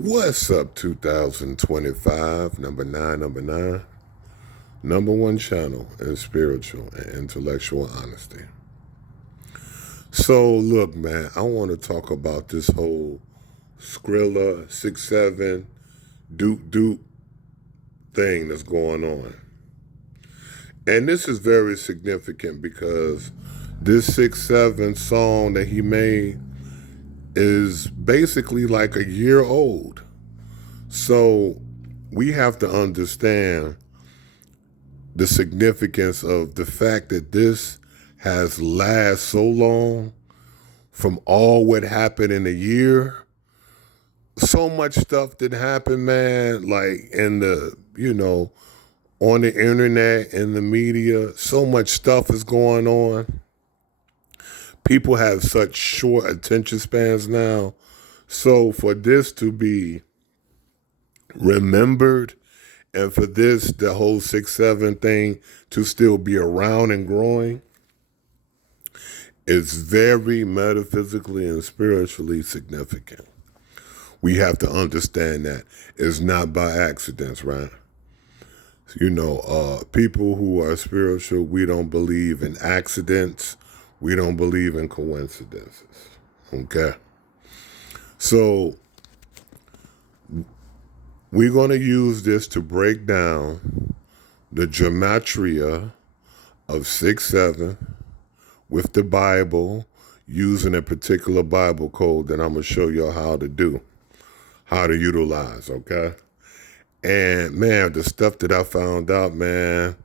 What's up, 2025, number nine, number one channel in spiritual and intellectual honesty. So, look, man, I want to talk about this whole Skrilla 6-7 Doot thing that's going on. And this is very significant because this 6-7 song that he made is basically like a year old. So we have to understand the significance of the fact that this has lasted so long from all what happened in a year. So much stuff that happened, man, like in the, on the internet, in the media, so much stuff is going on. People have such short attention spans now. So for this to be remembered and for this, the whole 6-7 thing to still be around and growing, is very metaphysically and spiritually significant. We have to understand that it's not by accidents, right? People who are spiritual, we don't believe in accidents. We don't believe in coincidences, okay? So we're going to use this to break down the Germetria of 6-7 with the Bible, using a particular Bible code that I'm going to show y'all how to utilize, okay? And, man, the stuff that I found out, man,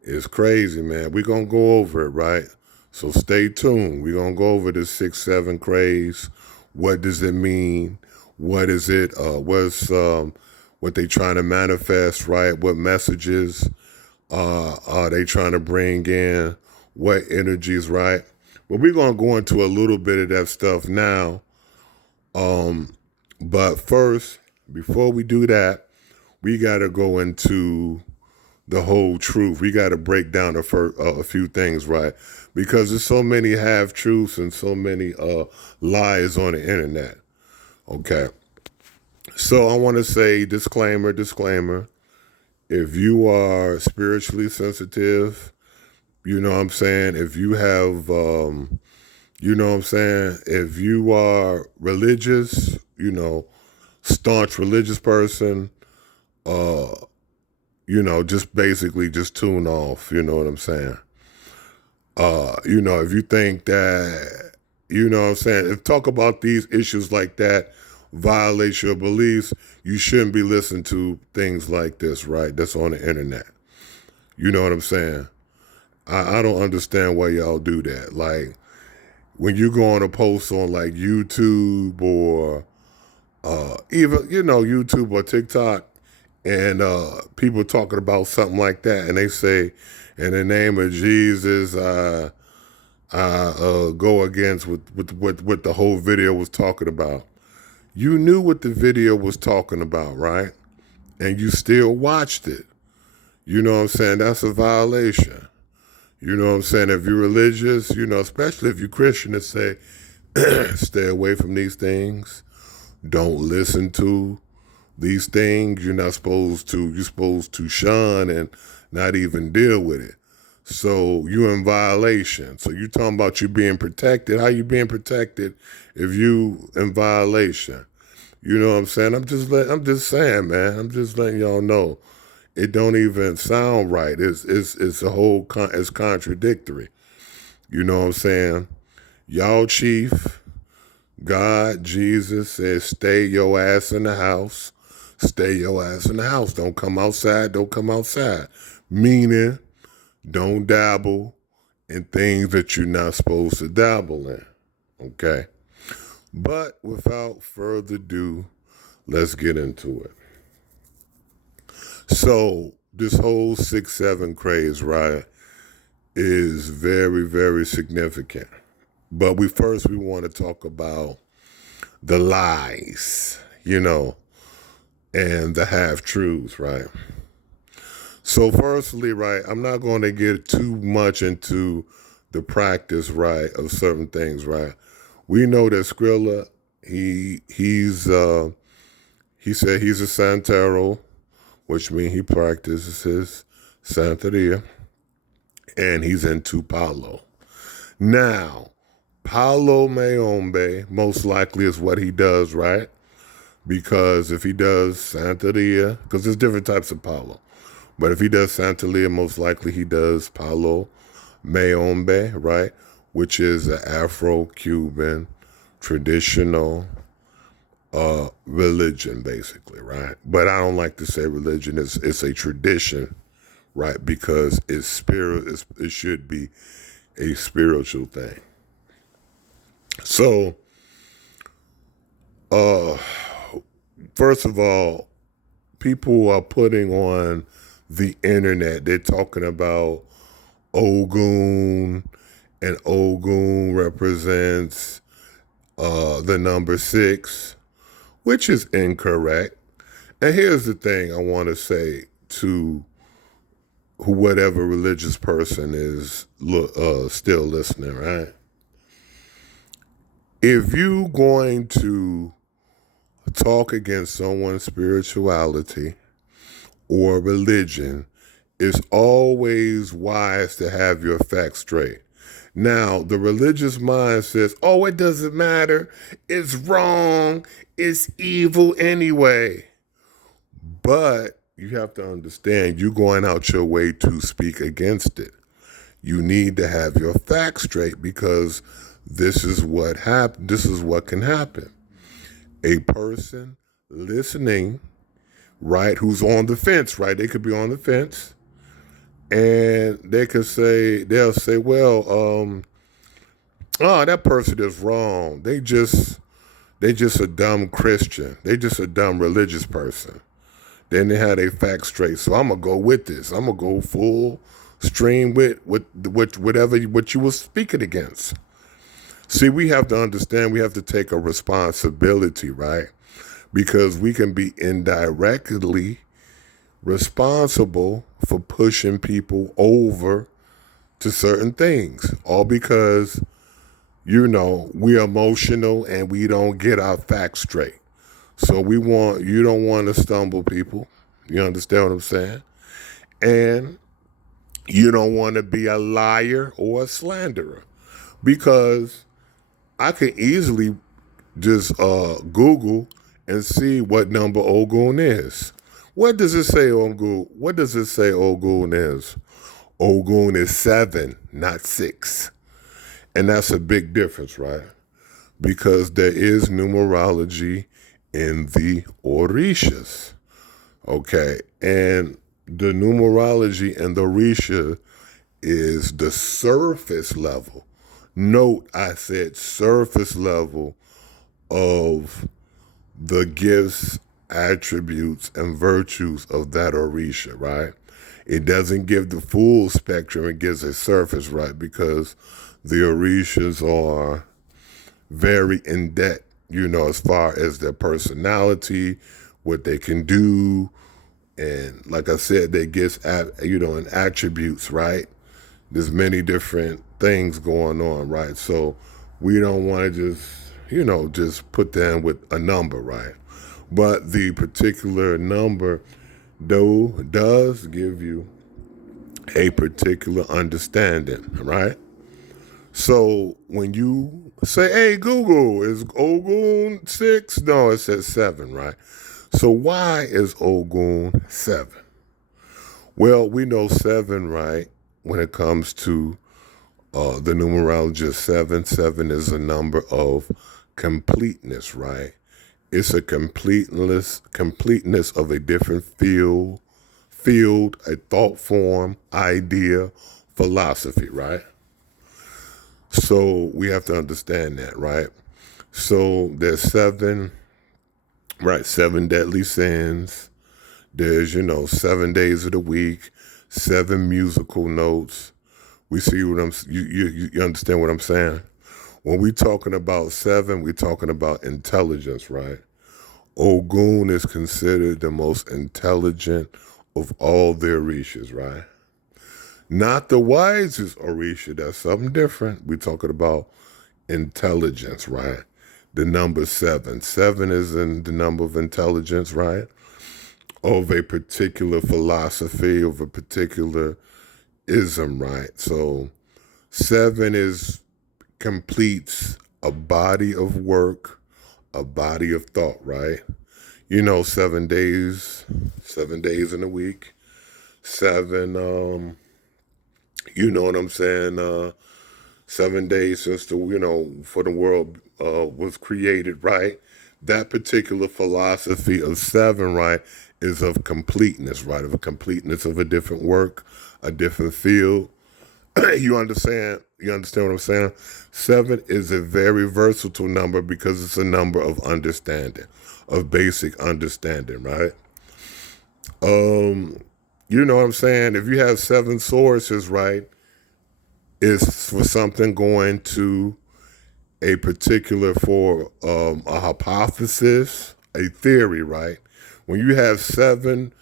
is crazy, man. We're going to go over it, right? So stay tuned. We're going to go over this 6-7 craze. What does it mean? What is it? What they trying to manifest, right? What messages are they trying to bring in? What energies, right? Well, we're going to go into a little bit of that stuff now. But first, before we do that, we got to go into the whole truth. We got to break down a few things, right? Because there's so many half-truths and so many lies on the internet, okay? So I want to say disclaimer. If you are spiritually sensitive, you know what I'm saying? If you have, if you are religious, staunch religious person, just basically just tune off, you know what I'm saying? If you think that, if talk about these issues like that violate your beliefs, you shouldn't be listening to things like this, right? That's on the internet. You know what I'm saying? I don't understand why y'all do that. Like, when you go on a post on like YouTube or even, YouTube or TikTok, and people talking about something like that, and they say, in the name of Jesus, I go against what the whole video was talking about. You knew what the video was talking about, right? And you still watched it. You know what I'm saying? That's a violation. You know what I'm saying? If you're religious, especially if you're Christian, to say, stay away from these things. Don't listen to these things. You're supposed to shun and not even deal with it. So you're in violation. So you talking about you being protected. How you being protected if you in violation? You know what I'm saying? I'm just saying, man. I'm just letting y'all know. It don't even sound right. It's it's contradictory. You know what I'm saying? Y'all chief, God, Jesus says, stay your ass in the house. Stay your ass in the house. Don't come outside. Don't come outside. Meaning, don't dabble in things that you're not supposed to dabble in. Okay? But without further ado, let's get into it. So this whole 6-7 craze, right, is very, very significant. But we want to talk about the lies, and the half-truths, right? So firstly, right, I'm not going to get too much into the practice, right, of certain things, right? We know that Skrilla, He said he's a Santero, which means he practices Santeria, and he's into Palo. Now, Palo Mayombe most likely is what he does, right? Because if he does Santeria, because there's different types of Palo, but if he does Santeria, most likely he does Palo Mayombe, right? Which is an Afro-Cuban traditional religion, basically, right? But I don't like to say religion. It's a tradition, right? Because it's spirit. It should be a spiritual thing. So, first of all, people are putting on the internet, they're talking about Ogun, and Ogun represents the number 6, which is incorrect. And here's the thing I want to say to whatever religious person is still listening, right? If you're going to talk against someone's spirituality or religion, it's always wise to have your facts straight. Now, the religious mind says, oh, it doesn't matter. It's wrong. It's evil anyway. But you have to understand, you're going out your way to speak against it. You need to have your facts straight, because this is what happened. This is what can happen. A person listening, right, who's on the fence, right? They could be on the fence, and they'll say, well, oh, that person is wrong. They just a dumb Christian. They just a dumb religious person. Then they had their facts straight. So I'm gonna go with this. I'm gonna go full stream with what you were speaking against. See, we have to understand, we have to take a responsibility, right? Because we can be indirectly responsible for pushing people over to certain things, all because, we're emotional and we don't get our facts straight. So you don't want to stumble people. You understand what I'm saying? And you don't want to be a liar or a slanderer, because I can easily just Google and see what number Ogun is. What does it say on Google? What does it say Ogun is? Ogun is 7, not 6. And that's a big difference, right? Because there is numerology in the Orishas, okay? And the numerology in the Orisha is the surface level. Note, I said surface level of the gifts, attributes, and virtues of that Orisha, right? It doesn't give the full spectrum, it gives a surface, right? Because the Orishas are very in depth, as far as their personality, what they can do, and like I said, they get, and attributes, right? There's many different things going on, right? So we don't want to just put them with a number, right? But the particular number, though, does give you a particular understanding, right? So when you say, hey, Google, is Ogun 6? No, it says 7, right? So why is Ogun 7? Well, we know 7, right, when it comes to the numerology of 7. 7 is a number of completeness, right? It's a completeness of a different field, a thought form, idea, philosophy, right? So we have to understand that, right? So there's 7, right? 7 deadly sins. There's, 7 days of the week, 7 musical notes. We see what you understand what I'm saying? When we're talking about 7, we're talking about intelligence, right? Ogun is considered the most intelligent of all the Orishas, right? Not the wisest Orisha, that's something different. We're talking about intelligence, right? the number seven. Seven is in the number of intelligence, right? Of a particular philosophy, of a particular ism, right? So seven is completes a body of work, a body of thought, right? 7 days in a week, seven, you know what I'm saying? 7 days since for the world was created, right? That particular philosophy of seven, right, is of completeness, right? Of a completeness of a different work, a different field. You understand? You understand what I'm saying? Seven is a very versatile number because it's a number of understanding, of basic understanding, right? You know what I'm saying? If you have seven sources, right, it's for something going to a particular, for a hypothesis, a theory, right? When you have seven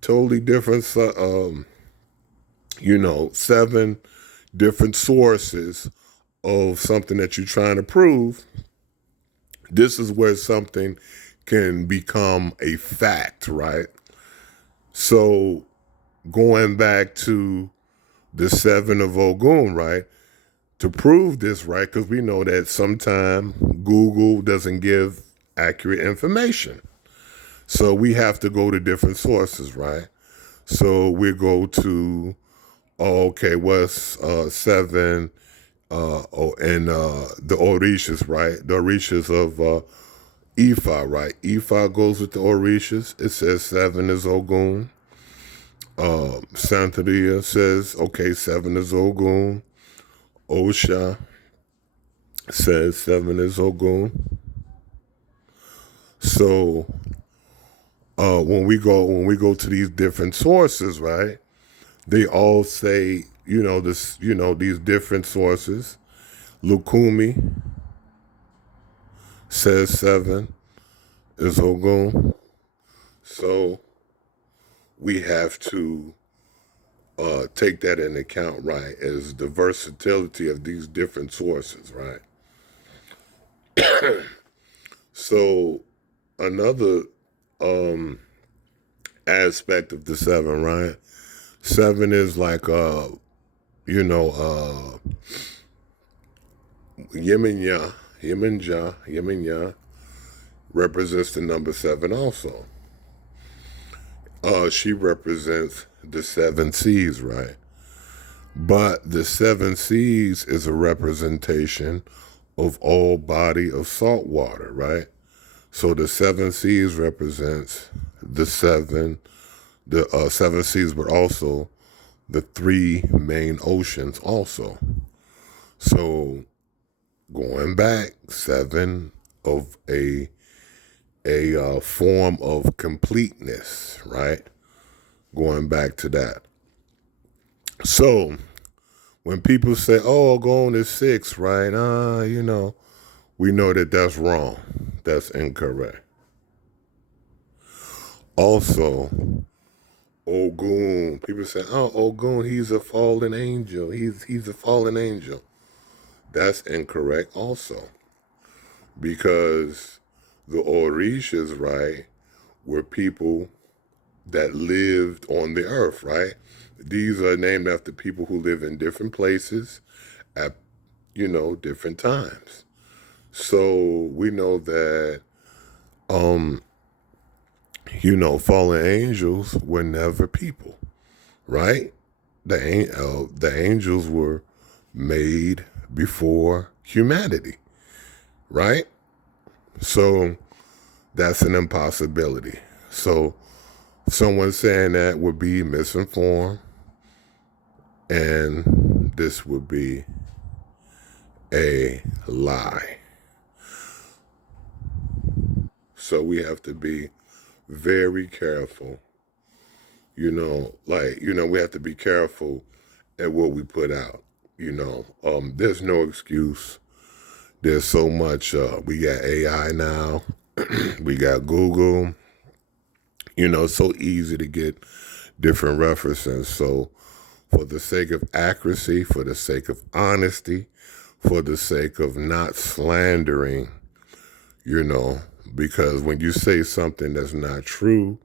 totally different, seven different sources of something that you're trying to prove, this is where something can become a fact, right? So going back to the seven of Ogun, right? To prove this, right? Because we know that sometimes Google doesn't give accurate information. So we have to go to different sources, right? So we go to, okay, what's seven and the Orishas, right? The Orishas of Ifa, right? Ifa goes with the Orishas. It says seven is Ogun. Santeria says, okay, seven is Ogun. Osha says seven is Ogun. So when we go to these different sources, right? They all say, these different sources. Lukumi says seven is Ogun. So we have to take that into account, right? As the versatility of these different sources, right? So another aspect of the seven, right? Seven is like Yemen represents the number seven also. She represents the seven seas, right? But the seven seas is a representation of all body of salt water, right? So the seven seas represents the seven seas, but also the three main oceans also. So going back, seven of a form of completeness, right? Going back to that. So when people say, "Oh, going is six," right? We know that that's wrong. That's incorrect. Also, Ogun. People say, "Oh, Ogun, he's a fallen angel. He's a fallen angel." That's incorrect also, because the Orishas, right, were people that lived on the earth, right? These are named after people who live in different places at, different times. So we know that, fallen angels were never people, right? The angels were made before humanity, right? So that's an impossibility. So someone saying that would be misinformed, and this would be a lie. So we have to be very careful. We have to be careful at what we put out. There's no excuse. There's so much. We got AI now. We got Google. It's so easy to get different references. So for the sake of accuracy, for the sake of honesty, for the sake of not slandering you know, because when you say something that's not true,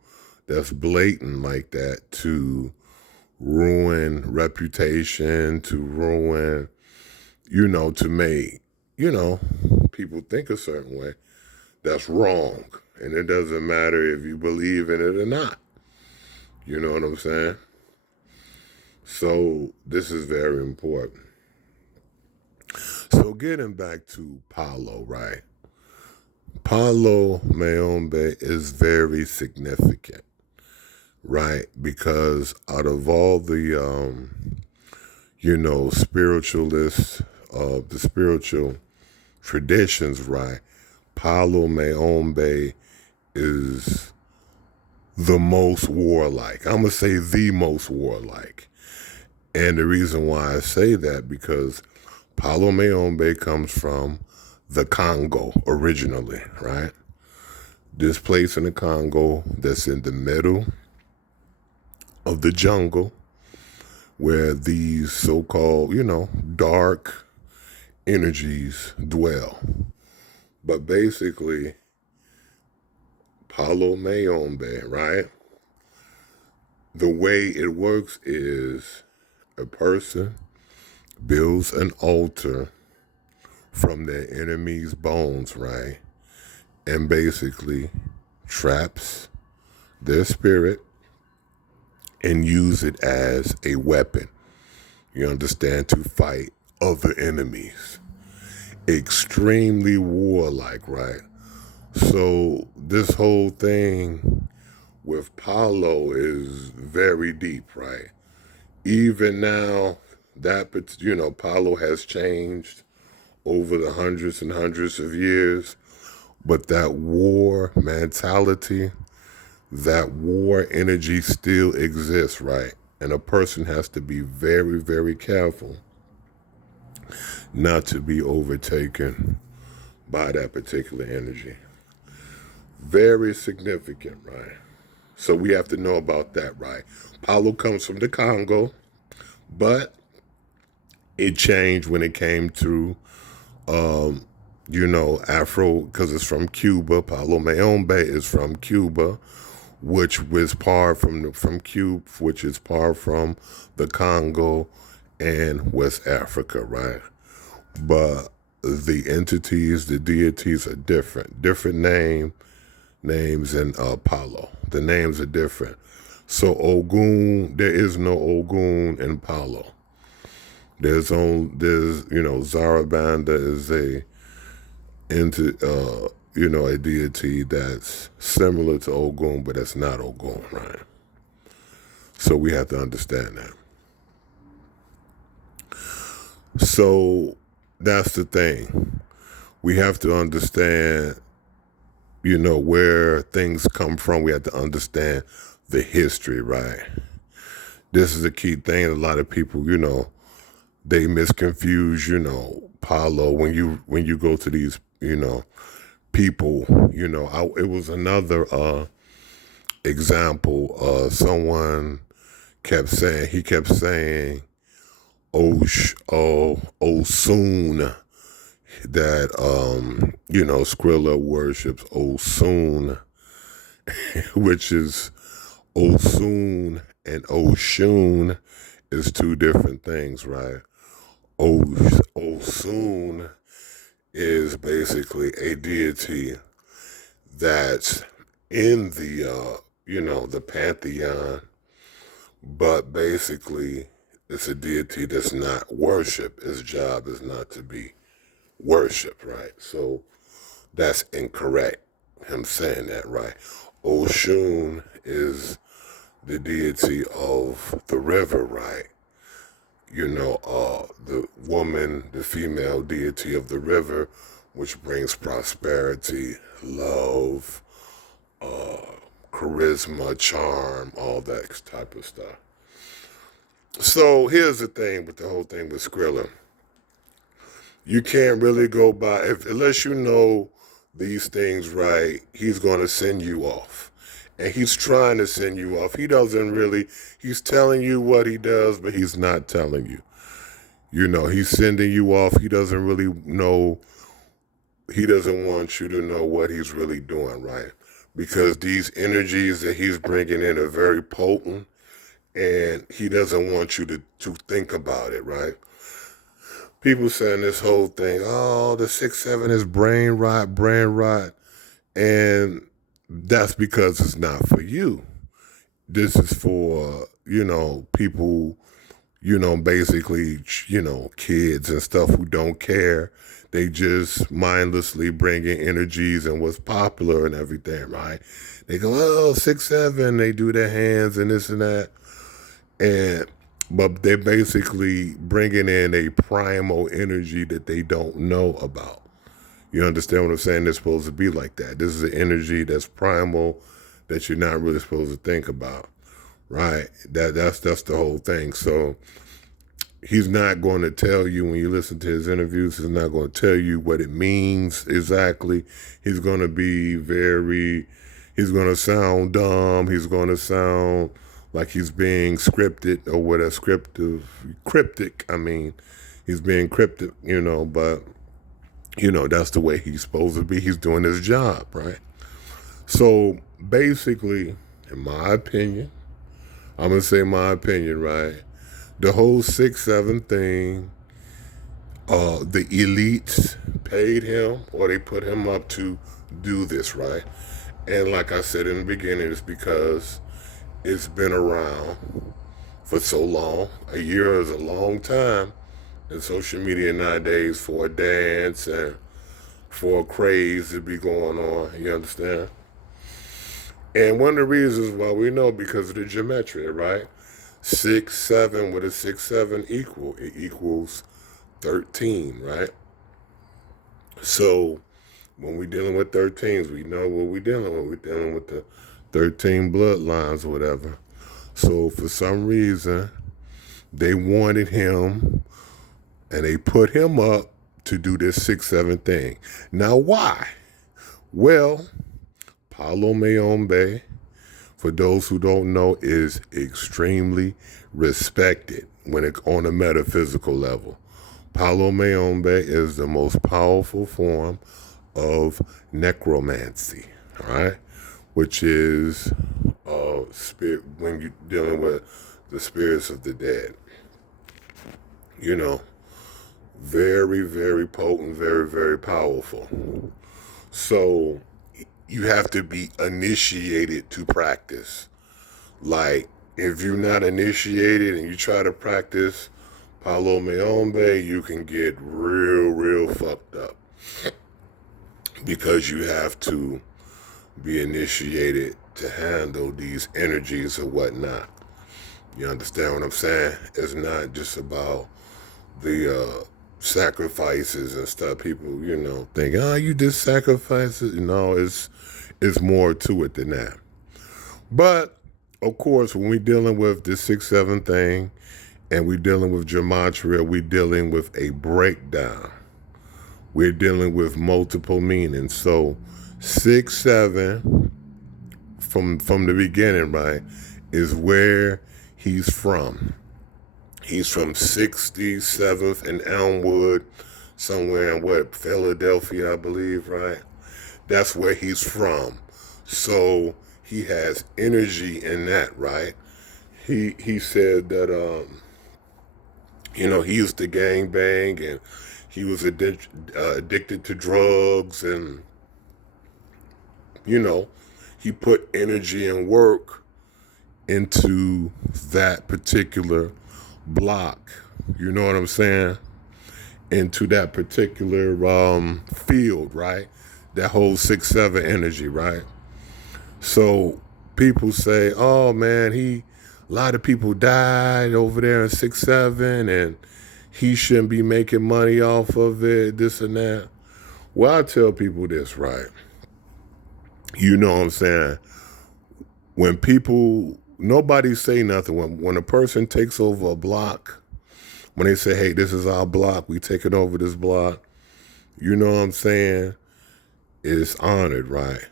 that's blatant like that, to ruin reputation, to ruin, to make, people think a certain way, that's wrong. And it doesn't matter if you believe in it or not. You know what I'm saying? So this is very important. So getting back to Palo, right? Palo Mayombe is very significant, right? Because out of all the, spiritualists of the spiritual traditions, right? Palo Mayombe is the most warlike. I'm going to say the most warlike. And the reason why I say that, because Palo Mayombe comes from the Congo originally, right? This place in the Congo that's in the middle of the jungle, where these so-called, dark energies dwell. But basically, Palo Mayombe, right? The way it works is a person builds an altar from their enemy's bones, right? And basically traps their spirit and use it as a weapon, you understand, to fight other enemies. Extremely warlike, right? So this whole thing with Palo is very deep, right? Even now, Palo has changed over the hundreds and hundreds of years, but that war mentality, that war energy still exists, right? And a person has to be very, very careful not to be overtaken by that particular energy. Very significant, right? So we have to know about that, right? Palo comes from the Congo, but it changed when it came to, Afro, because it's from Cuba. Palo Mayombe is from Cuba, which was from Cuba, which is part from the Congo and West Africa, right? But the entities, the deities are different names in Palo. The names are different. So Ogun, there is no Ogun in Palo. There's Zarabanda is a deity that's similar to Ogun, but it's not Ogun, right? So we have to understand that. So that's the thing. We have to understand, where things come from. We have to understand the history, right? This is a key thing. A lot of people, they misconfuse, Palo when you go to these, people, it was another example. Someone kept saying, oh, soon, that, Skrilla worships Osun, which is Osun and Oshun is two different things, right? Osun is basically a deity that's in the pantheon, but basically it's a deity that's not worshipped. Its job is not to be worshipped, right? So that's incorrect, him saying that, right? Oshun is the deity of the river, right? The woman, the female deity of the river, which brings prosperity, love, charisma, charm, all that type of stuff. So here's the thing with the whole thing with Skrilla. You can't really go by, unless you know these things right, he's going to send you off. And he's trying to send you off. He's telling you what he does, but he's not telling you. He's sending you off. He doesn't really know. he doesn't want you to know what he's really doing, right? Because these energies that he's bringing in are very potent, and he doesn't want you to think about it, right? People saying this whole thing, oh, the 6-7 is brain rot, and that's because it's not for you. This is for, people, basically, kids and stuff who don't care. They just mindlessly bring in energies and what's popular and everything, right? They go, oh, 6-7, they do their hands and this and that. But they're basically bringing in a primal energy that they don't know about. You understand what I'm saying? They're supposed to be like that. This is an energy that's primal that you're not really supposed to think about, right? That's the whole thing. So he's not going to tell you when you listen to his interviews. He's not going to tell you what it means exactly. He's going to be he's going to sound dumb. He's going to sound like he's being scripted or what a cryptic. I mean, he's being cryptic, but, that's the way he's supposed to be. He's doing his job, right? So basically, in my opinion, I'm going to say my opinion, right? The whole 6-7 thing, the elites paid him or they put him up to do this, right? And like I said in the beginning, it's because it's been around for so long. A year is a long time in social media nowadays for a dance and for a craze to be going on. You understand? And one of the reasons why we know because of the Germetria, right? 6-7, what does 6-7 equal? It equals 13, right? So when we're dealing with 13s, we know what we're dealing with. We're dealing with the 13 bloodlines or whatever. So for some reason, they wanted him and they put him up to do this 6-7 thing. Now, why? Well, Palo Mayombe, for those who don't know, is extremely respected when it's on a metaphysical level. Palo Mayombe is the most powerful form of necromancy, all right? Which is spirit when you're dealing with the spirits of the dead. Very, very potent, very, very powerful. So you have to be initiated to practice. Like, if you're not initiated and you try to practice Palo Mayombe, you can get real, real fucked up. Because you have to be initiated to handle these energies or whatnot. You understand what I'm saying? It's not just about the sacrifices and stuff. People, think, oh, you did sacrifices. No, it's more to it than that. But, of course, when we're dealing with this 6-7 thing and we're dealing with Gematria, we're dealing with a breakdown. We're dealing with multiple meanings. So 6-7 from the beginning, right, is where he's from. He's from 67th and Elmwood, somewhere in Philadelphia, I believe, right? That's where he's from. So he has energy in that, right? He said that he used to gang bang and he was addicted to drugs and he put energy and work into that particular block. You know what I'm saying? Into that particular field, right? That whole 6-7 energy, right? So people say, oh man, a lot of people died over there in 6-7 and he shouldn't be making money off of it, this and that. Well, I tell people this, right? You know what I'm saying? When nobody say nothing. When a person takes over a block, when they say, hey, this is our block, we taking over this block, you know what I'm saying? It's honored, right?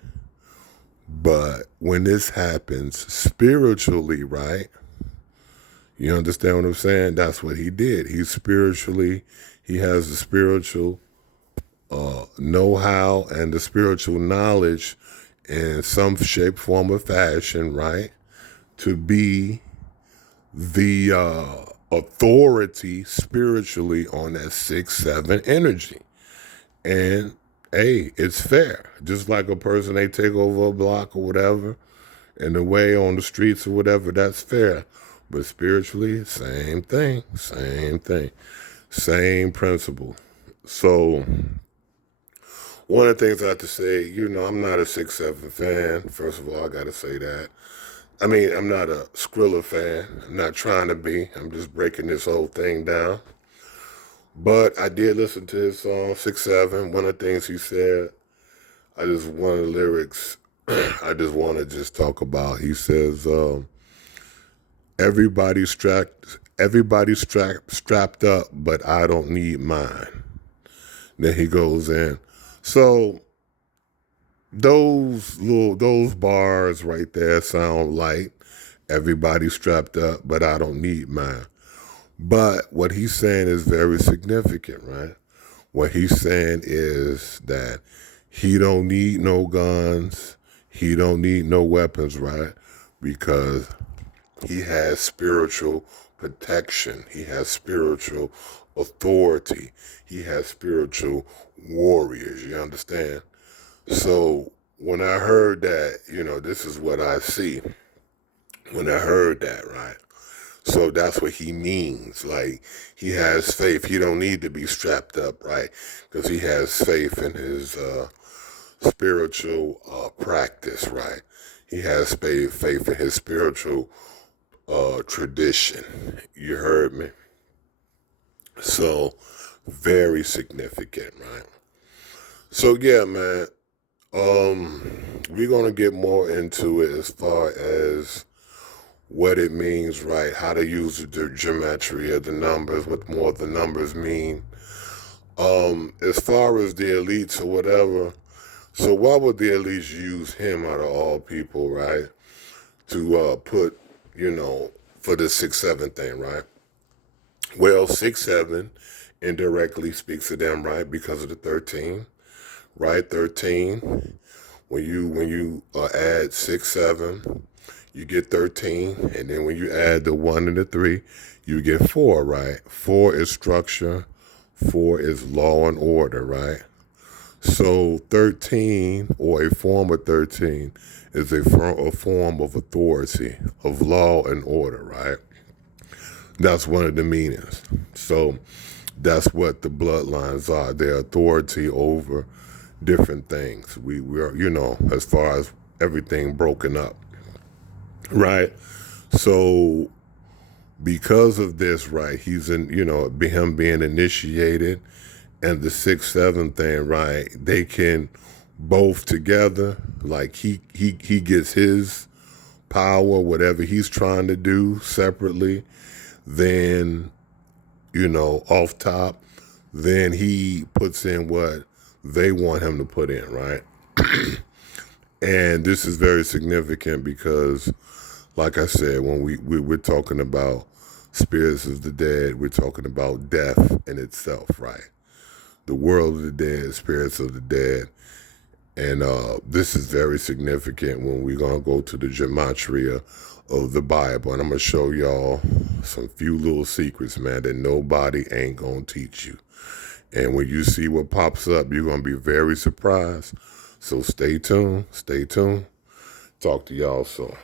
But when this happens spiritually, right? You understand what I'm saying? That's what he did. He has a spiritual know-how and the spiritual knowledge in some shape, form, or fashion, right? To be the authority spiritually on that 6-7 energy. And hey, it's fair. Just like a person, they take over a block or whatever, and the way on the streets or whatever, that's fair. But spiritually, same thing, same principle. So one of the things I have to say, I'm not a 6-7 fan. First of all, I got to say that. I mean, I'm not a Skrilla fan. I'm not trying to be. I'm just breaking this whole thing down. But I did listen to his song, 6-7. One of the things he said, one of the lyrics, I just want to just talk about. He says, everybody's strapped up, but I don't need mine. Then he goes in. So those bars right there sound like everybody's strapped up, but I don't need mine. But what he's saying is very significant, right? What he's saying is that he don't need no guns, he don't need no weapons, right? Because he has spiritual protection, he has spiritual authority, he has spiritual warriors, you understand? So when I heard that, this is what I see. When I heard that, right? So that's what he means. Like, he has faith. He don't need to be strapped up, right? Because he has faith in his spiritual practice, right? He has faith in his spiritual tradition. You heard me? So, very significant, right? So, yeah, man. We're going to get more into it as far as what it means, right? How to use the Germetria, the numbers, what more the numbers mean. As far as the elites or whatever, so why would the elites use him out of all people, right? To put, for the 6-7 thing, right? Well, 6-7 indirectly speaks to them, right? Because of the 13, right? 13. When you add 6-7, you get 13, and then when you add the 1 and the 3, you get 4, right? 4 is structure, 4 is law and order, right? So 13, or a form of 13, is a form of authority, of law and order, right? That's one of the meanings. So that's what the bloodlines are. They're authority over different things. We are, as far as everything broken up. Right. So because of this, right, he's in, him being initiated and the 6-7 thing, right, they can both together, like he gets his power, whatever he's trying to do separately, then, off top, then he puts in what they want him to put in, right? And this is very significant because, like I said, when we're talking about spirits of the dead, we're talking about death in itself, right? The world of the dead, spirits of the dead. And this is very significant when we're going to go to the Germetria of the Bible. And I'm going to show y'all some few little secrets, man, that nobody ain't going to teach you. And when you see what pops up, you're going to be very surprised. So stay tuned. Talk to y'all soon.